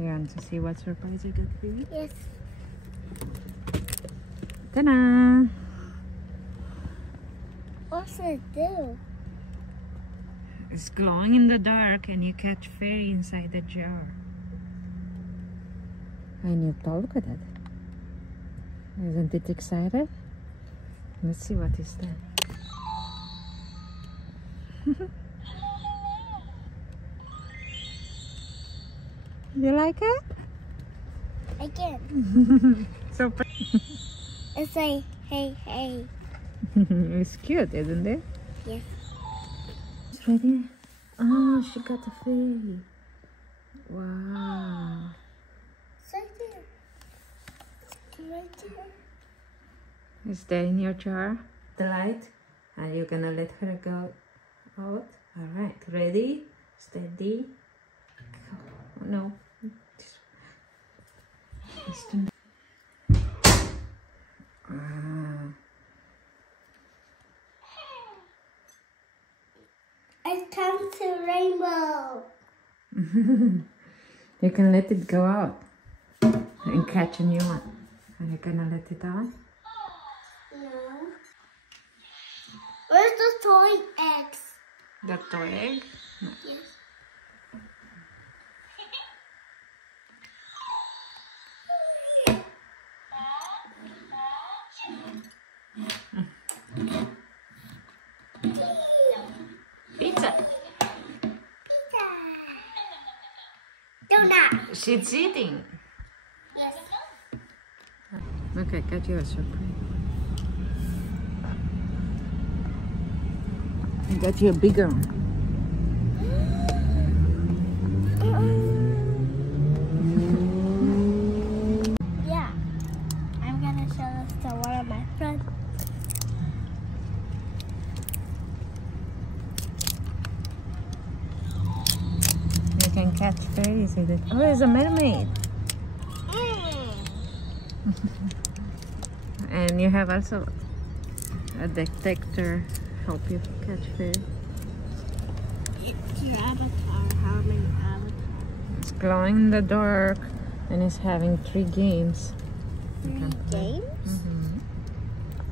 You want to see what surprise I got for you? Yes. Ta-da! What's it do? It's glowing in the dark and you catch fairy inside the jar. And you look at it. Isn't it excited? Let's see what is that. You like it? Again. So pretty. It's like, hey, hey. It's cute, isn't it? Yes. It's ready? Oh, she got a fairy. Wow. It's right there. Right there. Is that in your jar? The light? Are you gonna let her go out? Alright, ready? Steady. Oh, no. It's time to rainbow. You can let it go out and catch a new one. Are you gonna let it out? No. Where's the toy eggs? The toy egg? No. Yes. Pizza! Donut. She's eating. Yes. Okay, got you a surprise. I got you a bigger one. Yeah. I'm gonna show this to one of my friends. You can catch fairies with it. Oh, it's a mermaid. And you have also a detector help you catch fish. It's your avatar. How many avatars? It's glowing in the dark and it's having 3 games. You can play. Games?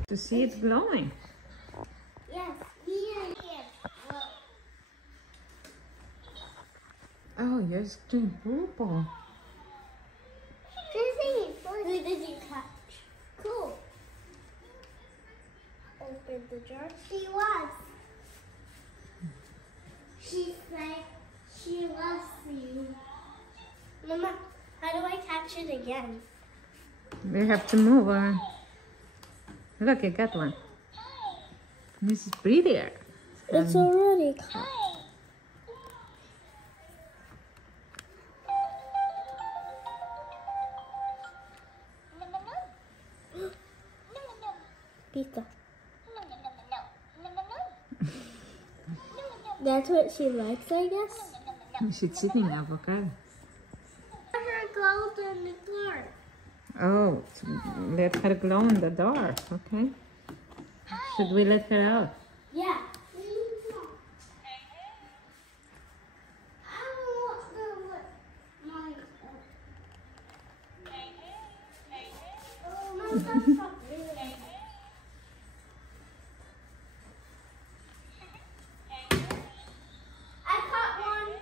To see it glowing. Yes. Here. Oh, yes, doing purple. Who did you catch? Cool. Open the jar. She was. She's like, she loves you. Mama, how do I catch it again? We have to move on. Look, I got one. This is prettier. It's already caught. Pizza. That's what she likes, I guess. She's eating avocado. Her glows in the dark. Oh, so let her glow in the dark, okay? Should we let her out? Yeah. I caught one.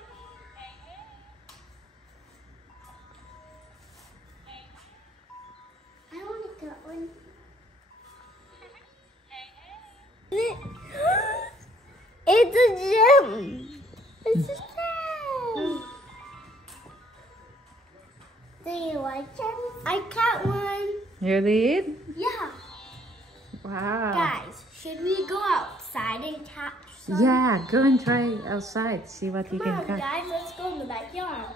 I only got one. It's a gem. It's a gem. Do you like gems? I caught one. You did? Yeah. Wow. Guys, should we go outside and catch some? Yeah, go and try outside. See what you Come can on, catch. guys, let's go in the backyard.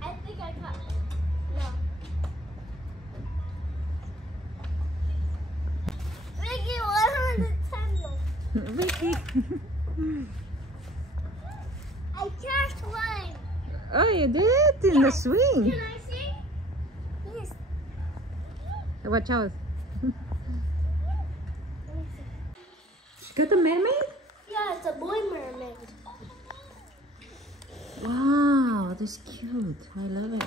I think I caught one. No. Vicky, 110. Vicky. I catch one. Oh, you did in the swing. Can I see? Yes. Watch out. Let me see. Got a mermaid? Yeah, it's a boy mermaid. Wow, that's cute. I love it.